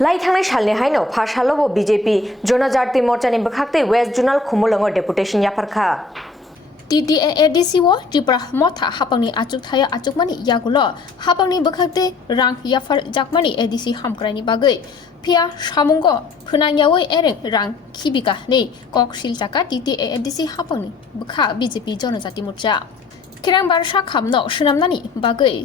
लाइथांनाय सालनि हाइनो फारसालबो बीजेपी जनजाति मोर्चानि बखाक्तै वेस्ट जुनाल खुमुलंग डेपुटेशन याफारखा TTAADC wo Tripura motha hapangni achuk thaya achukmani yagulo hapangni bokhatte rang yafar jakmani ADC hamkraini bagai phia samungo phunangyawai ereng rang khibika nei kok silchaka TTAADC hapangni bokha BJP jonajati morcha kirang barsa khamno sunamnani bagai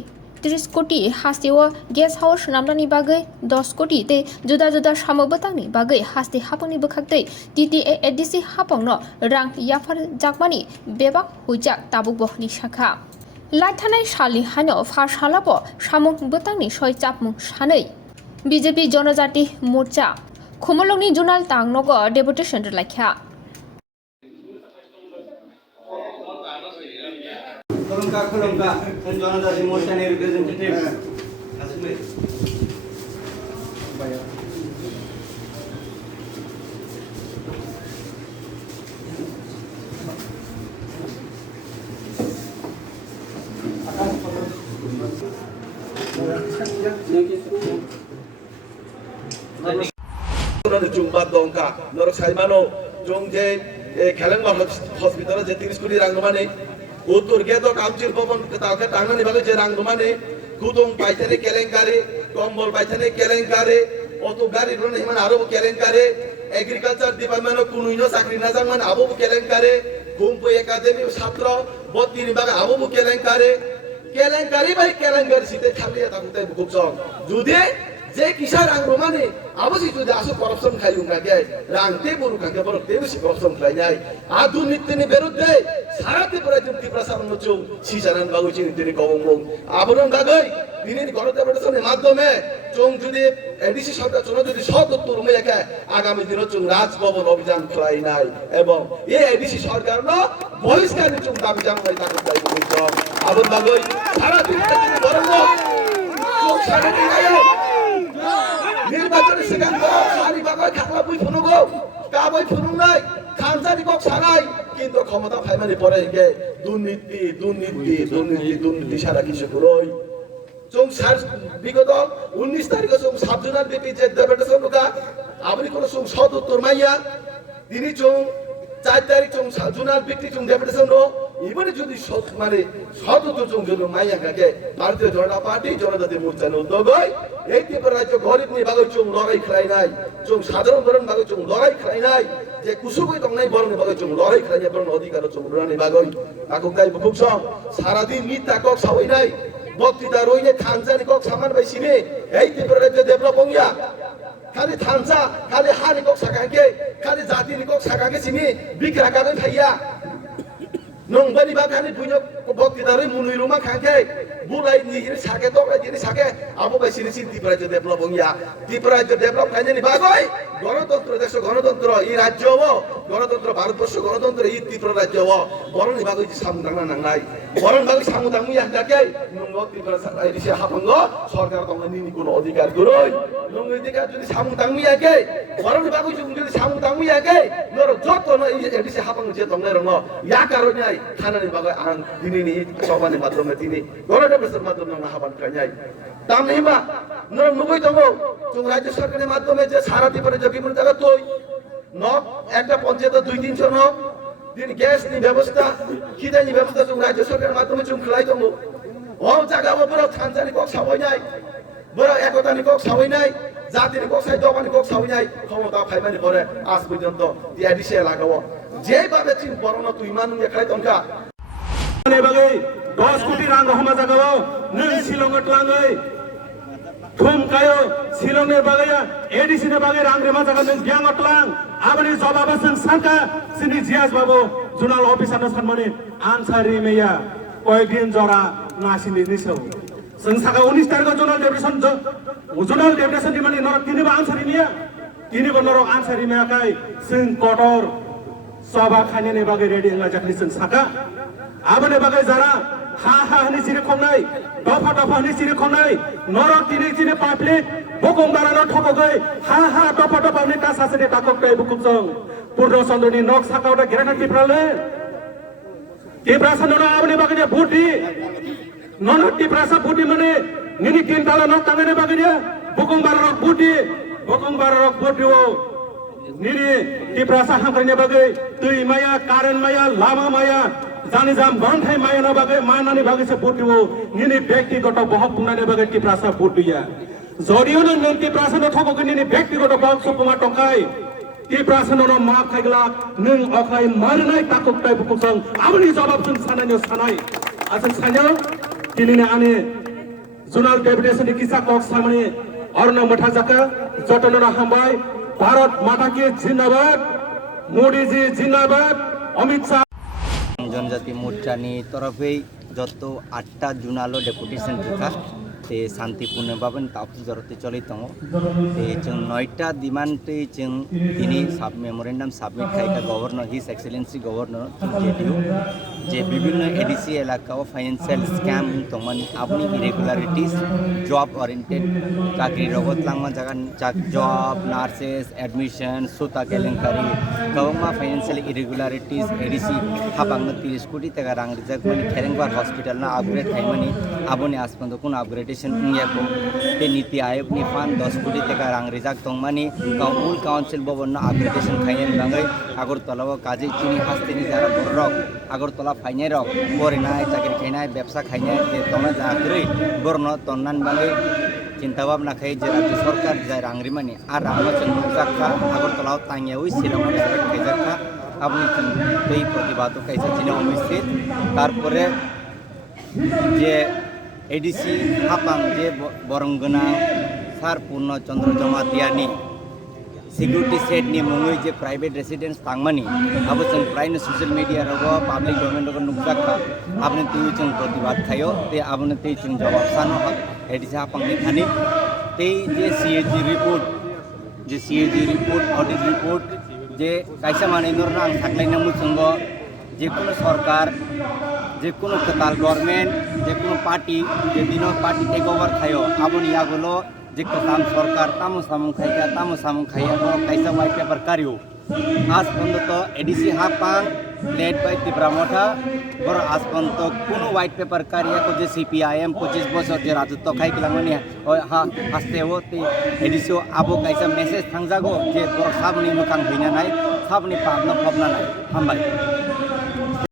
30 কোটি হাস্তিও guess house নামনানি বাগৈ 10 কোটি তে जुदा जुदा সামবতাংনি বাগৈ হাস্তি হাপংনি বখাকতै TTAADC হাপংन রাং ইয়াফার জাকমানি বেবাক হুইজাক তাবুকবহनि শাখा लाइथानाय सालनि हानो फारसालाब सामुं बोतांनि सय चापमुं सानै BJP जनजाति मोर्चा खुमलंनि जुनाल तांनग डेपुटेशन लाइखा Kolomka, जनजाति मोर्चानि representative Jumpa dongka, norok saimano, jongje, Kalengma hospital je 30 কোটি rangmane, uttur gedo kamchir bobon ketalka tangani bagai je rangmane, kudung paitane kelenkare, kombol paitane kelenkare, oto gari drone himan aro kelenkare, agriculture department kunuino sakri nazangman abo kelenkare, Gumpu academy chhatra, botini bagai abo kelenkare bai kelenkare site thamliya takute bukupsong, judi যে কিসার রাং রোমানে আবসি যদি আসো corruption খাই উঙ্গাকে রাংতে বড় কাকে বড় তেবেশি corruption খাই নাই আর দুর্নীতির বিরুদ্ধে সারা ত্রিপুরা ত্রিপুরা সামনে চৌ সিজানান বাবু চিনি গবং আবরণ গাগৈ তিনি গণডেপুটেশনের মাধ্যমে চৌ যদি এডিসি সরকার চৌ যদি সদুত্তর মেয়েকে আগামী দিনে চৌ রাজভবন অভিযান খাই নাই এবং এই এডিসি সরকার ন বহিষ্কারের চৌ দাবি জানাই তাকে দায়ী করেছে আবরণ গাগৈ সারা ত্রিপুরা বরং চৌ সাড়ে নির্বাচনের সেখান সারি বাগায় খাকলা বই ফুনুগো কা বই ফুনুং নাই খানসারি কক সারাই কিন্তু ক্ষমতা ফাইমানি পরে গে দুর্নীতি সারা কিছু করই চং সার বিগত 19 তারিখে চং সাবজুনাল বিপি যে ডেপুটেশন কা আপনি কোন চং সদ উত্তর মাইয়া তিনি চং 4 তারিখ চং সাবজুনাল বিপি চং ডেপুটেশন ও ইবনে যদি মানে সদ উত্তর চং যদি মাইয়া কাকে ভারতীয় জনতা পার্টি জনজাতি মোর্চার উদ্যোগ হয় এই ত্রিপুরা রাজ্য গরিব নি বাগৈ চং লড়াই খাই নাই চং সাধারণ বরণ বাগৈ চং লড়াই খাই নাই যে কুসুবই তং নাই বরণ বাগৈ চং লড়াই খাই নাই বরণ অধিকার চং লড়ানি বাগৈ তাকো গাই বুকুক সং সারা দিন মিথ্যা কক সাবই নাই বক্তৃতা রইনে খানজানি কক সামান বাইছিনে এই ত্রিপুরা রাজ্য ডেভেলপ হইয়া খালি থানসা খালি হানি কক সাকাকে খালি জাতিনি কক সাকাকে সিনি বিক্রা কাগৈ থাইয়া নংবানি বাগানি বুইনো বক্তৃতারই মুনুই রুমা খাকে বুলাই নিহির সাকে দলাই দিনি সাকে আবো বাইছিনি ত্রিপুরা রাজ্য ডেভেলপ হইয়া ত্রিপুরা রাজ্য ডেভেলপ খাইনি বাগৈ গণতন্ত্র দেশ গণতন্ত্র এই রাজ্য গণতন্ত্র ভারতবর্ষ গণতন্ত্র এই ত্রিপুরা রাজ্য বরণ বাগৈ সামুদাংনা নাংনাই বরণ বাগৈ সামুদাংমি আন্দাকে নংগ ত্রিপুরা এডিসি হাপঙ্গ সরকার তংনা নিনি কোনো অধিকার গরই নং অধিকার যদি সামুদাংমি আগে বরণ বাগৈ যদি সামুদাংমি আগে নর যত ন এই এডিসি হাপঙ্গ যে তংনা রং ইয়া কারণে খানানি বাগৈ আং দিনিনি সভানি মাধ্যমে তিনি গণডেপুটেশন মাধ্যমে হাবান খাইনাই দাম নেইমা নর নুবই দङ जों রাজ্য সরকারের মাধ্যমে যে সারা ত্রিপুরা যে বিভিন্ন জায়গা তৈ নক একটা পঞ্চায়েত 2-300 নক দিন গ্যাস নি ব্যবস্থা খিদানি ব্যবস্থা जों রাজ্য সরকারের মাধ্যমে जों খালাই দङ ও জায়গাও বড় থানসানি কক সাবই নাই বড় একতানি কক সাবই নাই জাতিনি কক সাই দবানি কক সাবই নাই ক্ষমতা ফাইমানি পরে আজ পর্যন্ত ডিআইডিসি লাগাও যেভাবে চিন বরণ তুই মানু খালাই দংকা ने बागै 10 কোটি রাং রহমা জাগাও নৈ শিলংত লাঙै थुमकायो शिलंनि बागैया एडिसि नि बागै रां रेमा जागा नों ग्याङत लां आबानि जवाबा जों सानका सिनि जियास बाबु जुनाल अफिसारनो सानमानि आनसारि मैया कयदिन जरा नासिनि निसौ जों सागा 19 तारिख जुनाल डेपुटेशन दिमानि नरक तिनिबो आनसारि निया तिनिबो नरक आनसारि मेयाखाय जों कटर सभा खायनि बागै रेडि हंगा जाखनि जों सागा आबानि बागै जारा हा हनि सिरि खंनाय दफा हनि सिरि खंनाय नरक तिनि पाफ्ले बकं बारानो ठपगै हा दफा हनि कासासनि ताककटाय बुकुजों पूर्ण चन्द्रनि नक साकावटा गेराना टिप्राले टिप्रा सन्दना आबानि बागै भुटि नन टिप्रासा भुटि माने निनि 3 ताला नक तांगने बागै बुकं बारानो भुटि Barok Bodio Niri Tiprasa Hamkanya Bagai Tui Maya Karen Maya Lama Maya Zanizam Bantai Maya Bagai Manani Bagai Bodio Nini Bekti got a Bohapuna Bagai Tiprasa Bodia Zodio and Tiprasa no Tokini Bekti got a box of Pomatokai Tiprasa no Mark Kagla Nung Okai Maranai Takuk Type of Kusang Abani Zobab Sanano Sanai As a Sanya Tilina Ane Zonal Deputation Kisa Cox Samani Orna Matazaka Zotanona Hambai Bharat Mata Ki Zindabad Modi ji Zindabad Amit Shah जनजाति मोर्चानी तरफे जतो 8टा जुनालो deputation रखा ते शांतिपूर्ण बाबन तापस जरते चले तंगो ते जों 9टा demand ते जों दिनै सब मेमोरेंडम सबमिट खायका गवर्नर हिज एक्सेलेंसी गवर्नर जेटीओ जे विभिन्न एडीसी एलाकाओ फाइनेंशियल स्कैम तंगमानी अपनी इरेगुलरिटीज जॉब ओरिएंटेड चाकरी रगत लांगमा जागा जॉब नर्सेस एडमिशन सुता केलेंकारी गवमा फाइनेंशियल इरेगुलरिटीज एडीसी हाबांग 30 कोटी तका रां रिजार्व मानी खेरेंगबार हॉस्पिटल ना अपग्रेड थाइमानी आबोने आसपंदो कुन अपग्रेडेशन उंगियाको ते नीति आयोग नि फान 10 कोटी तका रां रिजार्व तंगमानी काउंसिल काउंसिल भवन ना अपग्रेडेशन खायन बांगै আগরতলাও কাজে চিনি হাসতেনি যারা বড় আগরতলা ফাইনাই রক বরিনাই চাকরি খাইনাই ব্যবসা খাইনাই যে তোমরা জাগ্রই বর্ণ তন্নান বাঙে চিন্তা ভাবনা খাই যে রাজ্য সরকার যায় রাংরিমানি আর রামচন্দ্র মুজাক্কা আগরতলাও তাঙ্গিয়া ওই শিলংয়ে খাইজাক্কা আপনি এই প্রতিবাদও খাইছে চিনে উপস্থিত তারপরে যে এডিসি হাপাং যে বরংগনা সার পূর্ণচন্দ্র জমাতিয়ানি सिक्यूरिटी सेट नि मुंगै जे प्राइवेट रेसिडेंस तांगमानी अब जों प्रायनो सोशल मीडिया रगो पब्लिक डोमेन रगो नुकजाखा आपने ते जों प्रतिबाद खायो ते आपने ते जों जवाब सानो एडिसा पांगनि थानि ते जे सीएजी रिपोर्ट ऑडिट रिपोर्ट जे कायसा माने नरना आं थाख्लायना मुसंगो जे कोनो सरकार जे कोनो कताल गवर्नमेंट जे कोनो पार्टी जे दिनो पार्टी टेक ओवर खायो आबनि यागुलो जे कताम सरकार तामो सामु खाया को कैसा व्हाइट पेपर कार्यो आज बंद तो एडीसी हापांग लेड बाय तिब्रामोठा बर आज बंद तो कोनो व्हाइट पेपर कार्य को जे सीपीआईएम 25 बছর जे राजत्व खाई किलांगनि हा आस्ते हो ते एडीसी आबो कैसा मेसेज थांजागो जे बर साबनि मोखां हैना नाय साबनि पाबना फबना नाय हामबाय